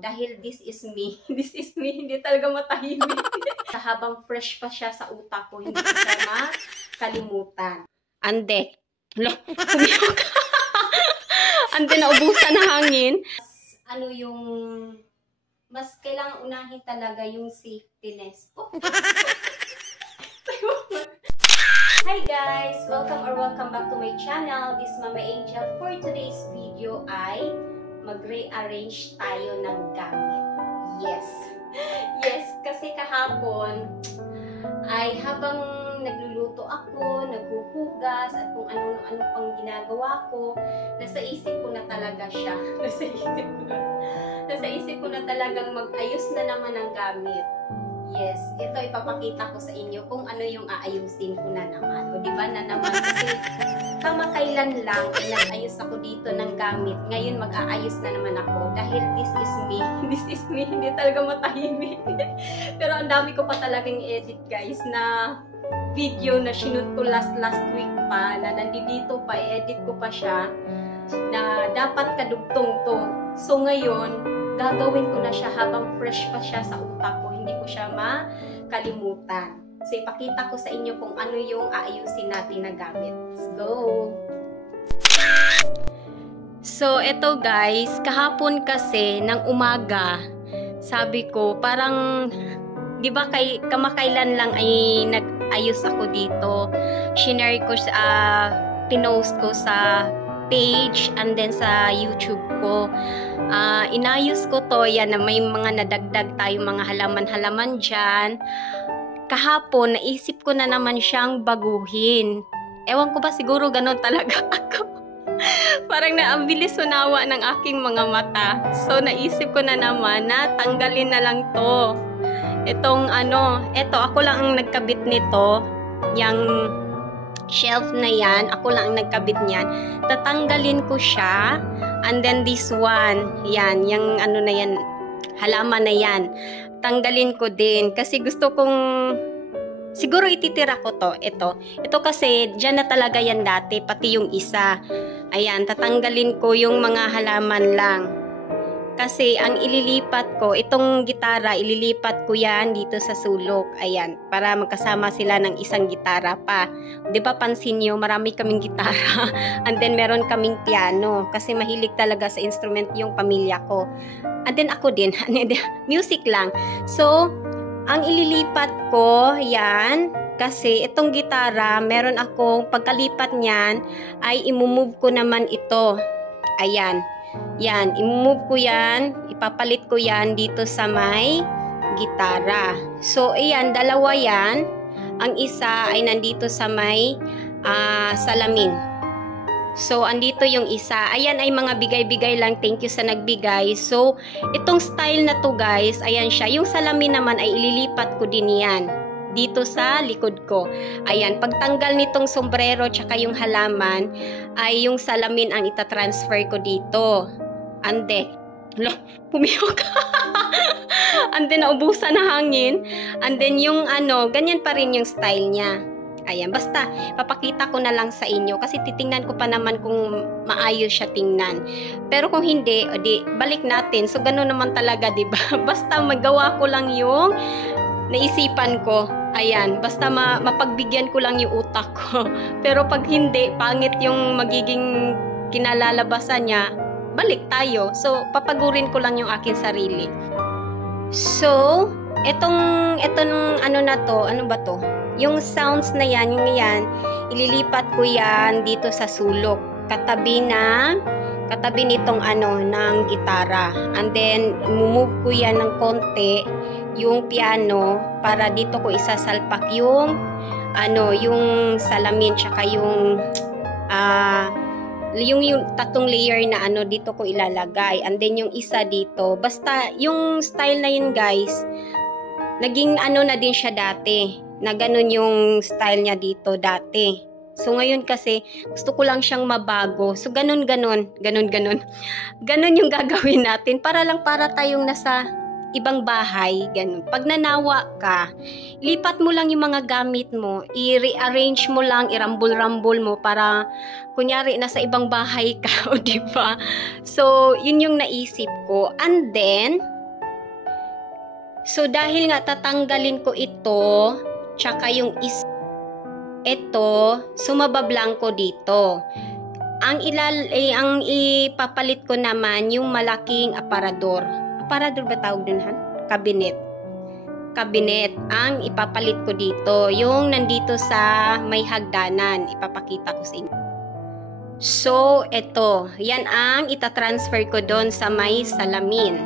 Dahil this is me, this is me, hindi talaga matahimik. Habang fresh pa siya sa utak ko, hindi ko siya makalimutan. Ande, kumiyok. Ande, naubusan na hangin. Ano yung, mas kailangan unahin talaga yung safetyness. Hi guys! Welcome back to my channel. This is Mama Angel. For today's video ay mag-rearrange tayo ng gamit. Yes! Yes! Kasi kahapon ay habang nagluluto ako, naghuhugas, at kung ano-ano pang ginagawa ko, nasa isip ko na talaga siya. Nasa isip ko na talagang mag-ayos na naman ng gamit. Yes, ito ipapakita ko sa inyo kung ano yung aayusin ko na naman. O diba na naman kasi kamakailan lang ay nag-ayos ako dito ng gamit. Ngayon mag-aayos na naman ako dahil this is me. This is me. Hindi talaga matahimik. Pero ang dami ko pa talagang edit guys na video na sinut ko last week pa na nandito pa, edit ko pa siya na dapat kadugtong to. So ngayon, gagawin ko na siya habang fresh pa siya sa utak ko. Hindi ko siya makalimutan. So, ipakita ko sa inyo kung ano yung aayusin natin na gamit. Let's go! So, eto guys, kahapon kasi ng umaga, sabi ko, parang, di ba kamakailan lang ay nag-ayos ako dito. Shinare ko sa, pinost ko sa page and then sa YouTube ko. Inayos ko to, yan na may mga nadagdag tayong mga halaman-halaman dyan. Kahapon, naisip ko na naman siyang baguhin. Ewan ko ba, siguro ganun talaga ako. Parang ang bilis unawa ng aking mga mata. So, naisip ko na naman na tanggalin na lang to. Itong eto, ako lang ang nagkabit nito. Yung shelf na yan, ako lang ang nagkabit niyan. Tatanggalin ko siya. And then this one, yan, yung na yan, halaman na yan. Tanggalin ko din. Kasi gusto kong, siguro ititira ko to. Ito kasi, dyan na talaga yan dati, pati yung isa. Ayan, tatanggalin ko yung mga halaman lang. Kasi ang ililipat ko, itong gitara, ililipat ko yan dito sa sulok. Ayan, para magkasama sila ng isang gitara pa. Di ba pansin nyo, marami kaming gitara. And then meron kaming piano. Kasi mahilig talaga sa instrument yung pamilya ko. And then ako din, music lang. So, ang ililipat ko, yan. Kasi itong gitara, meron akong pagkalipat niyan, ay imumove ko naman ito. Ayan. Yan, i-move ko yan, ipapalit ko yan dito sa may gitara. So, ayan, dalawa yan. Ang isa ay nandito sa may salamin. So, andito yung isa. Ayan ay mga bigay-bigay lang. Thank you sa nagbigay. So, itong style na to guys, ayan siya. Yung salamin naman ay ililipat ko din yan dito sa likod ko. Ayan, pagtanggal nitong sombrero tsaka yung halaman, ay yung salamin ang itatransfer ko dito. Ande, pumiyok. Ande, naubusan na hangin. And then yung ganyan pa rin yung style niya. Ayan, basta papakita ko na lang sa inyo kasi titingnan ko pa naman kung maayos siya tingnan. Pero kung hindi, di balik natin. So ganoon naman talaga, 'di ba? Basta magawa ko lang yung naisipan ko. Ayan, basta mapagbigyan ko lang yung utak ko. Pero pag hindi, pangit yung magiging kinalalabasan niya, balik tayo. So, papagurin ko lang yung aking sarili. So, etong na to, ano ba to? Yung sounds na yan, ililipat ko yan dito sa sulok. Katabi nitong ng gitara. And then, move ko yan ng konti yung piano para dito ko isasalpak yung yung salamin tsaka yung tatlong layer na dito ko ilalagay. And then yung isa dito, basta yung style na yun guys, naging na din siya dati, na ganun yung style niya dito dati. So ngayon kasi gusto ko lang siyang mabago. So ganun yung gagawin natin para tayong nasa ibang bahay, ganun. Pag nanawa ka, lipat mo lang yung mga gamit mo, i-rearrange mo lang, irambol-rambol mo para kunyari nasa ibang bahay ka, o di ba? So, yun yung naisip ko. And then, so dahil nga tatanggalin ko ito, tsaka yung ito, sumabablang ko dito. Ang ipapalit ko naman yung malaking aparador. Aparador ba tawag dun, han? Cabinet. Cabinet ang ipapalit ko dito. Yung nandito sa may hagdanan. Ipapakita ko sa inyo. So, ito. Yan ang itatransfer ko doon sa may salamin.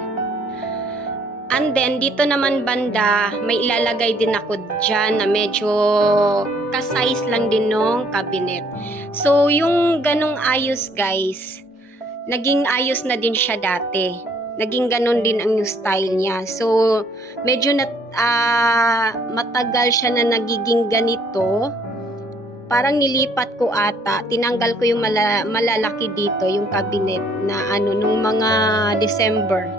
And then, dito naman banda, may ilalagay din ako dyan na medyo ka-size lang din ng cabinet. So, yung ganong ayos guys, naging ayos na din siya dati. Naging ganon din ang yung style niya. So, medyo matagal siya na nagiging ganito. Parang nilipat ko ata, tinanggal ko yung malalaki dito, yung cabinet na nung mga December.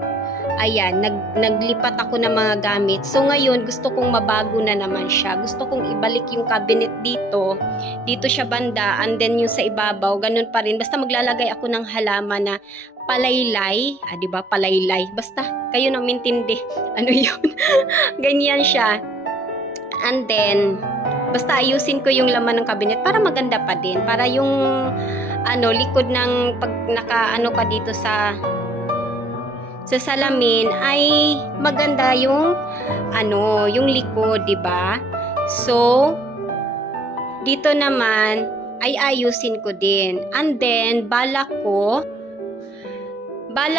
Ayan, naglipat ako ng mga gamit. So ngayon, gusto kong mabago na naman siya. Gusto kong ibalik yung cabinet dito. Dito siya banda, and then yung sa ibabaw, ganun pa rin. Basta maglalagay ako ng halaman na palaylay. Diba? Palaylay. Basta, kayo nang mintindi. Ano yun? Ganyan siya. And then, basta ayusin ko yung laman ng cabinet para maganda pa din. Para yung, likod ng pag naka, ka dito sa salamin ay maganda yung yung likod, 'di ba? So dito naman ay ayusin ko din. And then bala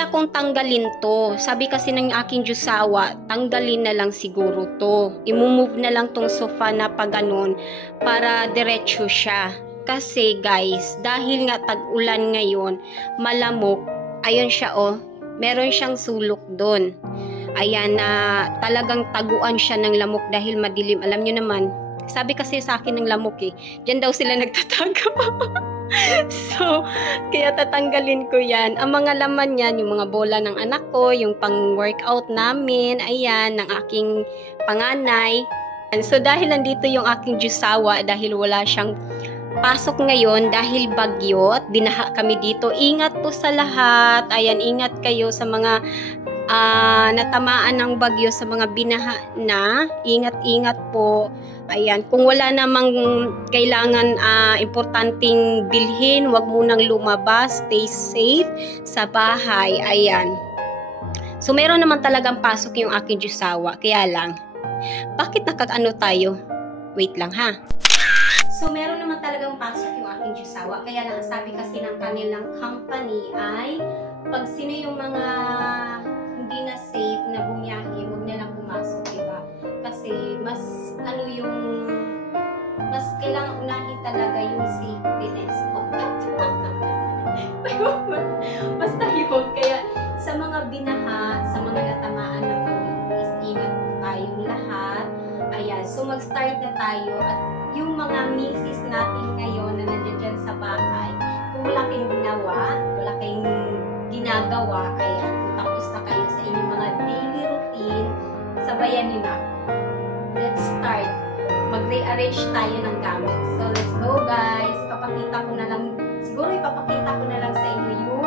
kong tanggalin to. Sabi kasi ng aking Diyosawa, tanggalin na lang siguro to. I-move na lang tong sofa na pa ganun para diretso siya. Kasi guys, dahil nga tag-ulan ngayon, malamok, ayun siya meron siyang sulok doon. Ayan na talagang taguan siya ng lamok dahil madilim. Alam nyo naman, sabi kasi sa akin ng lamok diyan daw sila nagtatago. So, kaya tatanggalin ko yan. Ang mga laman yan, yung mga bola ng anak ko, yung pang-workout namin, ayan, ng aking panganay. And so, dahil nandito yung aking Diyosawa, dahil wala siyang pasok ngayon dahil bagyo at binaha kami dito. Ingat po sa lahat. Ayan, ingat kayo sa mga natamaan ng bagyo, sa mga binaha na. Ingat-ingat po. Ayan, kung wala namang kailangan importanteng bilhin, wag munang lumabas. Stay safe sa bahay. Ayan. So, meron naman talagang pasok yung aking Diyosawa. Kaya lang, bakit tayo? Wait lang ha. So, meron naman talagang pasok yung aking Diyosawa. Kaya lang, sabi kasi ng kanilang company ay pag sino yung mga hindi na safe na bumiyahe, huwag nilang pumasok, diba? Kasi mas mas kailangan unahin talaga yung safetyness. Basta yun. Kaya sa mga binaha, sa mga natamaan ng pag-ibig, ingat tayong lahat. Ayan, so mag-start na tayo at yung mga misis natin ngayon na nandiyan sa bahay, kung wala kayong ginawa, wala kayong ginagawa, ayan, kung tapos na kayo sa inyong mga daily routine, sabayan nyo na. Let's start. Mag-rearrange tayo ng gamit. So, let's go guys. Siguro ipapakita ko na lang sa inyo yung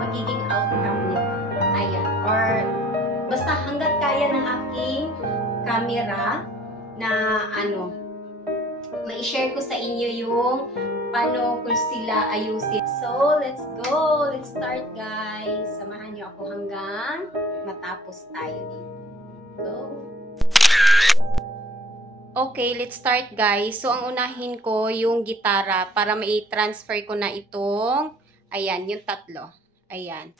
magiging outcome nito. Ayan. Or, basta hanggat kaya ng aking camera na ma-share ko sa inyo yung paano ko sila ayusin. So, let's go! Let's start, guys! Samahan niyo ako hanggang matapos tayo dito. Go! Okay, let's start, guys. So, ang unahin ko yung gitara para mai-transfer ko na itong, ayan, yung tatlo. Ayan.